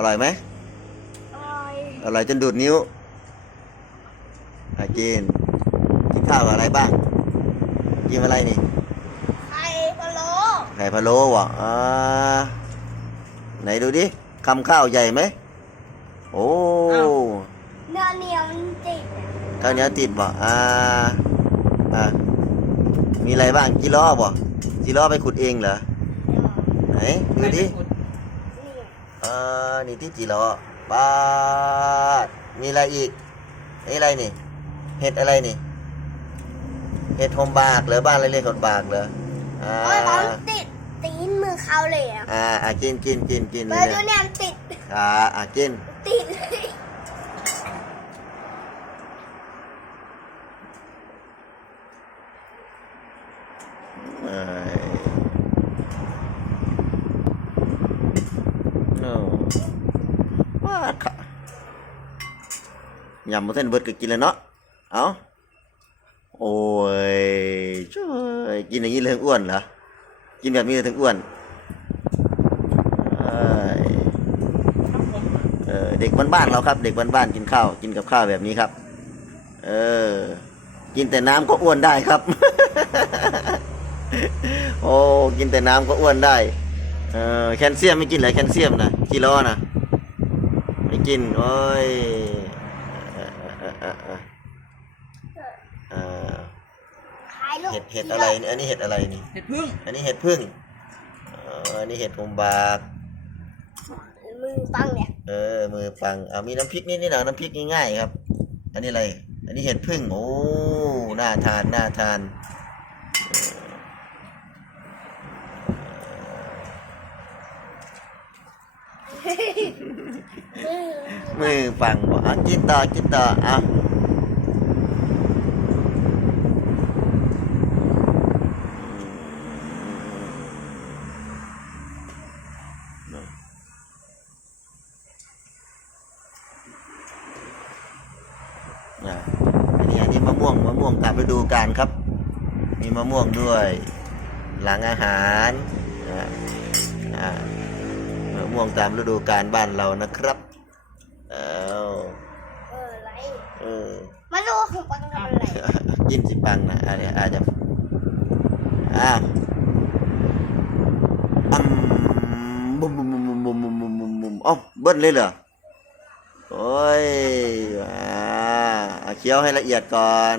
อร่อยไหมอร่อยอร่อยจนดูดนิ้วอากินกินข้าวกับอะไรบ้าง กินอะไรนี่ ไข่พะโล้ไข่พะโล้วะอ่าไหนดูดิคำข้าวใหญ่ไหม โอ้เนื้อเหนียวมันติดอะข้าวเหนียวติดบ่อ่าอ่ามีอะไรบ้างจิล้อบ่จิล้อไปขุดเองเหรอ ไหนดูดินี่ อ่านี่ที่จิล้อปาดมีอะไรอีกนี่อะไรนี่ เห็ดอะไรนี่ เห็ดโฮมบากเหรอบ้านอะไรเรียกเห็ดบากเหรออ่าโอ้ยมันติดตีนมือเขาเลยอะอ่าอ่ากินกินกินกินเบเลอยร์ดูเนี่ยมันติด อ่าอ่ากิน ติดเลยเอ้ยโอ้ว้าค่ะ ยำมาเส้นเบิดก็กินเลยเนาะเอาโอ้ยช่วยกินอย่างนี้เลยถึงอ้วนเหรอกินแบบนี้เลยถึงอ้วนเออเด็กบ้านๆเราครับ เด็กบ้านๆกินข้าว กินกับข้าวแบบนี้ครับ เออ กินแต่น้ำก็อ้วนได้ครับ โอ้กินแต่น้ำก็อ้วนได้ เออแคลเซียมไม่กินเหรอแคลเซียมนะกิโลนะไม่กินโอ้ย ออเออเออเออเออขายลูกเห็ดเห็ดอะไรนี่อันนี้เห็ดอะไรนี่ เห็ดพึ่ง อันนี้เห็ดพึ่งเอออันนี้เห็ดหมบากมือปังเนี่ยเออ มือปังอ่ามีน้ำพริกนิดนิดหน่อยน้ำพริกง่ายๆครับ อันนี้อะไร อันนี้เห็ดพึ่งโอ้น่าทานน่าทาน มือปังบอกอะกินต่อกินต่ออะอะอันนี้อันนี้มะม่วงมะม่วงตามฤดูกาลครับ มีมะม่วงด้วย หลังอาหารอะอะ มะม่วงตามฤดูกาลบ้านเรานะครับเอาเอออะไรเออมาดูของปังทำอะไรกินสิปังนะอันนี้อาจจะอ้าวอืมบุมบุมบุมบุมบุมบุมบุมบุมอ๋อเบิ้ลเลยเหรอโอ้ยอ่าเอาเคี้ยวให้ละเอียดก่อน